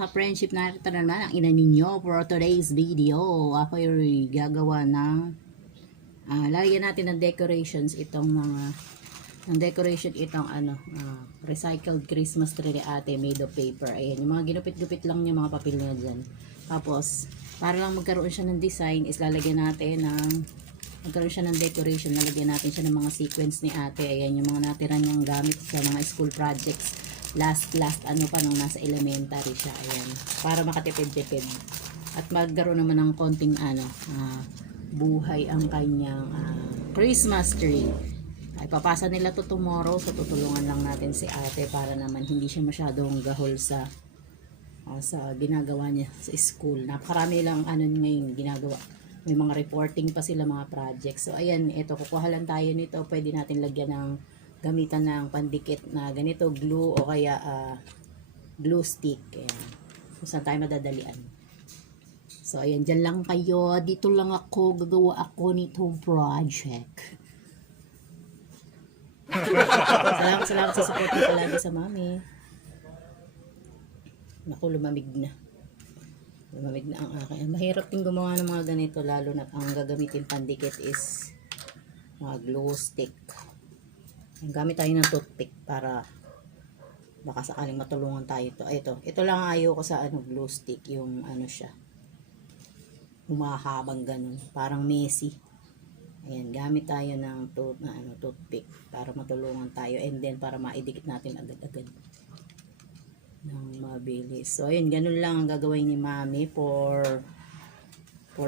ka-friendship, narito na naman ang ina ninyo for today's video. Ako yung gagawa ng lagyan natin ng decorations itong mga recycled Christmas tree ni ate made of paper. Ayan, yung mga ginupit-gupit lang yung mga papel niya dyan. Tapos, para lang magkaroon siya ng design is lalagyan natin magkaroon siya ng decoration, lalagyan natin siya ng mga sequence ni ate. Ayan, yung mga natira niyang gamit sa mga school projects. Last ano pa nung nasa elementary siya. Ayan, para makatipid-tipid at magkaroon naman ng konting buhay ang kanyang Christmas tree. Ay papasa nila to tomorrow, so tutulungan lang natin si ate para naman hindi siya masyadong gahol sa ginagawa niya sa school. Napakarami lang ngayon ginagawa. May mga reporting pa sila, mga projects. So ayan, ito kukuha lang tayo nito. Pwede natin lagyan ng gamitan ng pandikit na ganito, glue o kaya glue stick. Ayan. Kung saan tayo madadalian. So ayan, dyan lang kayo. Dito lang ako, gagawa ako nitong project. Salamat sa support niyo palagi sa mami. Naku, lumamig na ang akin. Mahirap din gumawa ng mga ganito, lalo na ang gagamitin pandikit is mga glue stick. Gamit tayo ng toothpick para baka sakaling matulungan tayo ito lang ayaw ko sa glue stick, yung siya humahabang ganun, parang messy. Ayan, gamit tayo ng toothpick para matulungan tayo, and then para maidikit natin agad-agad ng mabilis. So ayun, ganun lang ang gagawin ni mami for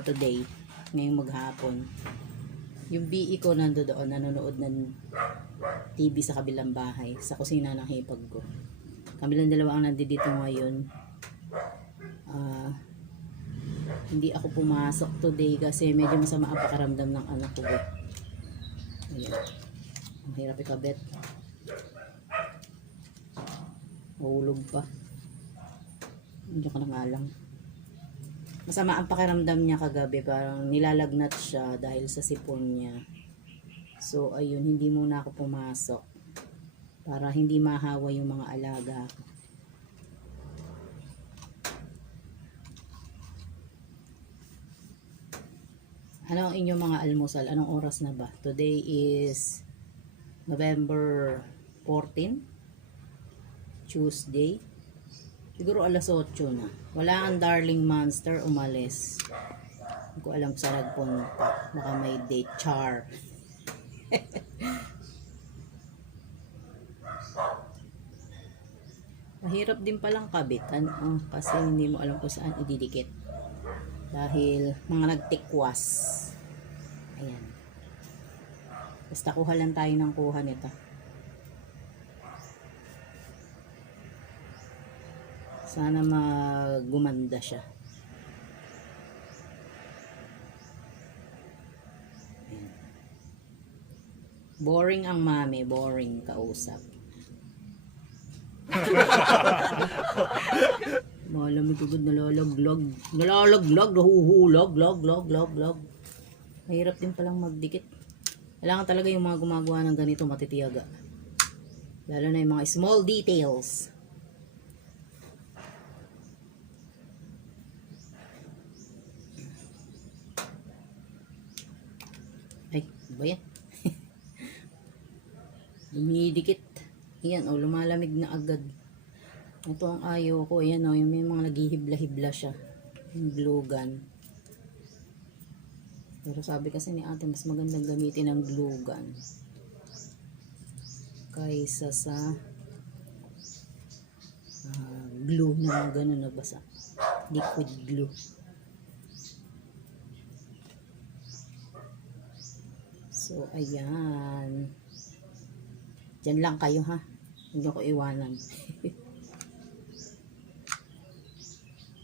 today, ngayong maghapon. Yung BE ko doon, nanonood ng TV sa kabilang bahay, sa kusina ng hipag ko. Kami lang dalawa ang nandito ngayon. Hindi ako pumasok today kasi medyo masama ang pakiramdam ng anak ko. Ayan. Ang hirap ikabit. Mahulog pa. Hindi ko na nga lang. Masama ang pakiramdam niya kagabi, parang nilalagnat siya dahil sa sipon niya. So ayun, hindi muna ako pumasok para hindi mahawa yung mga alaga ko. Ano ang inyong mga almusal? Anong oras na ba? Today is November 14, Tuesday. Siguro alas 8 na. Wala ang darling monster, umalis. Hindi ko alam kung saan nagpunta. Baka may date, char. Mahirap din palang kabitan kasi hindi mo alam kung saan ididikit. Dahil mga nagtikwas. Ayan. Basta kuha lang tayo ng kuha nito. Sana magumanda siya. Ayan. Boring ang mami, boring kausap. Malamig agad, nahuhulog, log. Mahirap din palang magdikit. Kailangan talaga yung mga gumagawa ng ganito matitiyaga. Lalo na yung mga small details. Ay, ba yan? Lumidikit. Ayan, lumalamig na agad. Ito ang ayaw ko. Ayan yung may mga naghihibla-hibla siya. Yung glue gun. Pero sabi kasi ni ate, mas magandang gamitin ang glue gun kaysa sa glue na gano'n na basa. Liquid glue. So, ayan. Diyan lang kayo ha. Hindi ko iwanan.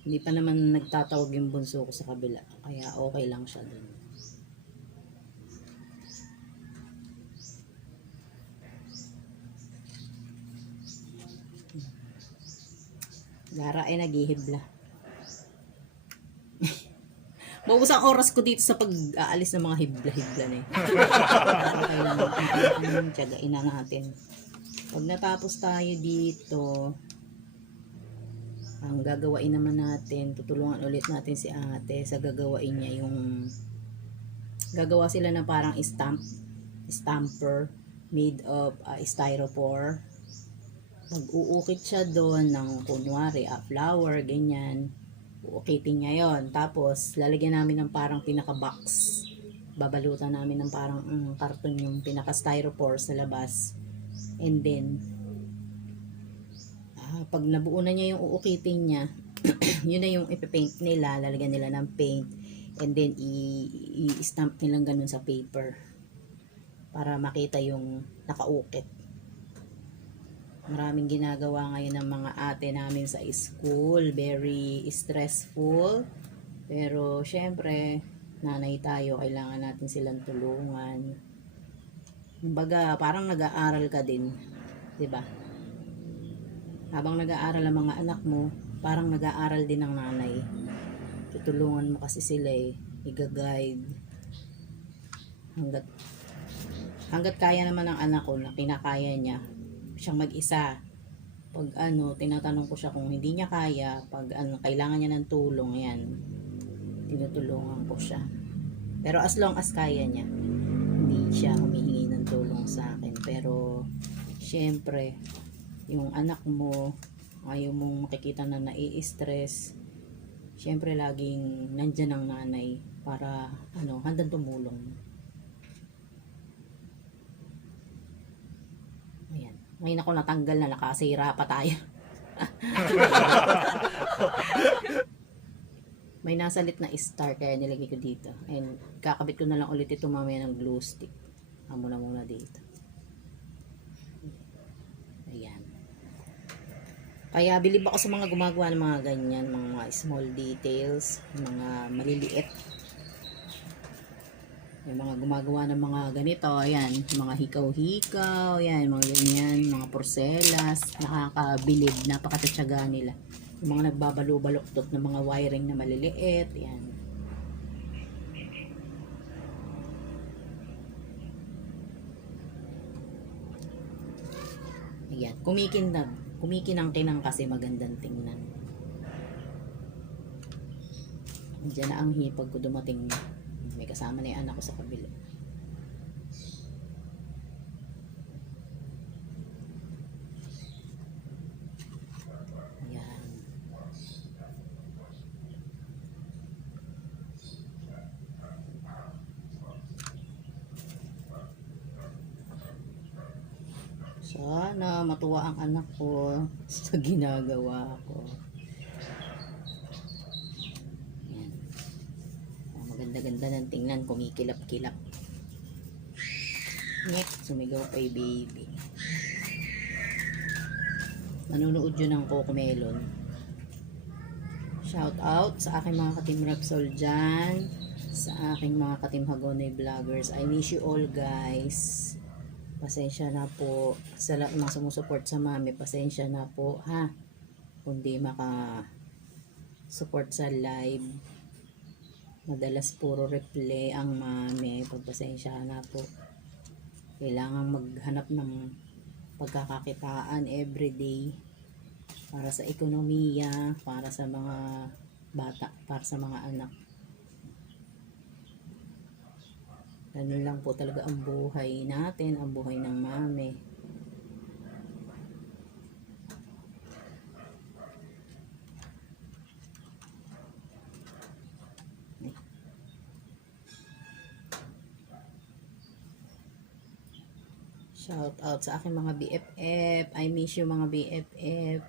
Hindi pa naman nagtatawag yung bunso ko sa kabila. Kaya okay lang siya dun. Lara ay naghihibla. Maubos ang oras ko dito sa pag-aalis ng mga hibla-hibla na eh. Kailangan tiyagain na natin. Pag natapos tayo dito, Ang gagawain naman natin, tutulungan ulit natin si ate sa gagawain niya yung gagawa sila ng parang stamper made of styrofoam. Mag-uukit siya doon ng kunwari flower, ganyan. Uukitin niya yon. Tapos lalagyan namin ng parang pinaka-box. Babalutan namin ng parang karton yung pinaka-styrofoam sa labas. And then pag nabuo na niya yung uukitin niya, yun na yung ipipaint nila, lalagyan nila ng paint, and then i-stamp nilang ganun sa paper para makita yung nakaukit. Maraming ginagawa ngayon ng mga ate namin sa school, very stressful, pero syempre nanay tayo, kailangan natin silang tulungan. Kumbaga parang nag-aaral ka din, 'di ba? Habang nag-aaral ang mga anak mo, parang nag-aaral din ang nanay. Tutulungan mo kasi sila i-guide. Hanggat kaya naman ng anak ko na kinakaya niya siyang mag-isa. Pag tinatanong ko siya kung hindi niya kaya, pag kailangan niya ng tulong, yan, tinutulungan ko siya. Pero as long as kaya niya, hindi siya humihingi ng tulong sa akin. Pero syempre, yung anak mo, ayaw mong makikita na nai-stress, syempre laging nandyan ang nanay para handang tumulong. Ayan. Ngayon ako natanggal na, nakasira pa tayo. May nasalit na star kaya nilagay ko dito. And kakabit ko na lang ulit ito mamaya ng glue stick. Amo na muna dito. Ayan. Kaya bilib ako sa mga gumagawa ng mga ganyan, mga small details, mga maliliit. Yung mga gumagawa ng mga ganito, ayan, mga hikaw-hikaw, ayan, mga ganyan, mga porcelas, nakakabilib, napakatatsaga nila. Yung mga nagbabalo-baloktot ng mga wiring na maliliit, ayan. Ayan, kumikinang-kinang kasi magandang tingnan. Diyan na ang hipag ko dumating na. May kasama na yung anak ko sa kabila. Ayan. Sana matuwa ang anak ko sa ginagawa ko. Maganda-ganda ng tingnan, kumikilap-kilap. Next, sumigaw kay baby. Nanonood yun ng Cocomelon. Shout out sa aking mga ka-team Repsol dyan, sa aking mga ka-team Hagonoy vloggers. I miss you all, guys. Pasensya na po sa lahat mga sumusupport sa mami. Pasensya na po, ha, kung di maka-support sa live. Madalas puro replay ang mami. Pagpasensya na po. Kailangan maghanap ng pagkakakitaan everyday para sa ekonomiya, para sa mga bata, para sa mga anak. Ganun lang po talaga ang buhay natin, ang buhay ng mami. Shout out sa aking mga BFF. I miss you mga BFF.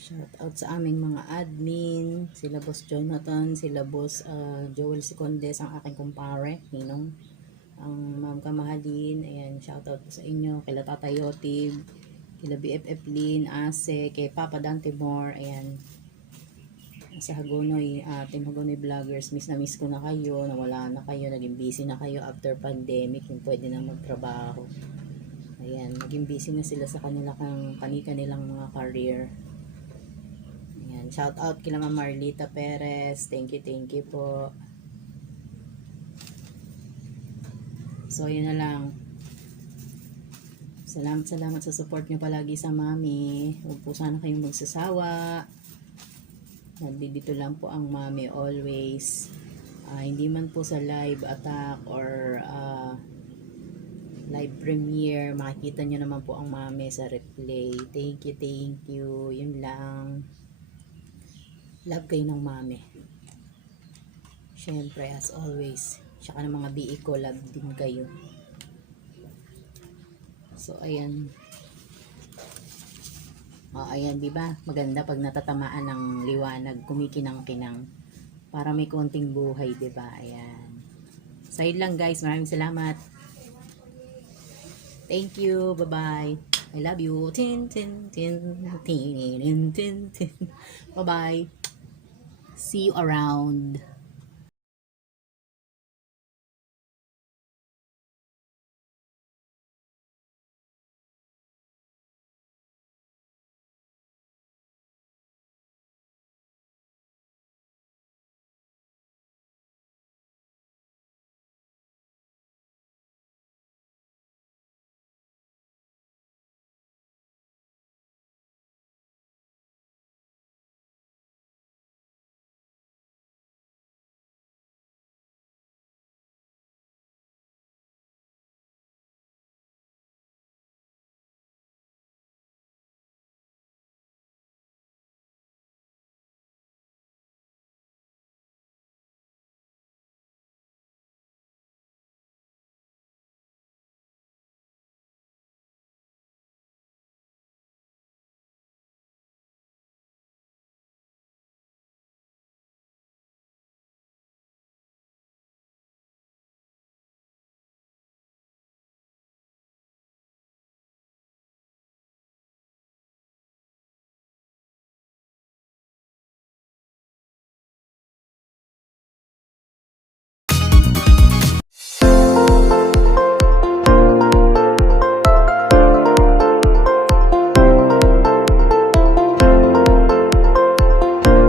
Shout out sa aming mga admin, sila Boss Jonathan, sila Boss Joel Sicondes, ang aking kumpare, Ninong, ang Ma'am Kamahalin. Ayan, shout out po sa inyo, kila Tatay Yotib, kila BFF Lin, Ase, kay Papa Dante Moore. Ayan, sa Hagonoy, Team Hagonoy Vloggers, miss na miss ko na kayo, nawala na kayo, naging busy na kayo after pandemic, yung pwede na magtrabaho. Ayan, naging busy na sila sa kanilang mga career. Ayan, Shout out kila Ma'am Marlita Perez. Thank you po. So, yun na lang. Salamat sa support nyo palagi sa Mami. Huwag po sana kayong magsasawa. Nandito lang po ang Mami always. Hindi man po sa live attack or live premiere, makikita nyo naman po ang Mami sa replay. Thank you. Yun lang. Love kayo ng Mami. Siyempre, as always. Tsaka ng mga BE ko, love din kayo. So, ayan. Ayan, diba? Maganda pag natatamaan ng liwanag, kumikinang-kinang. Para may konting buhay, diba? Ayan. So, yun lang guys. Maraming salamat. Thank you. Bye-bye. I love you. Bye-bye. See you around.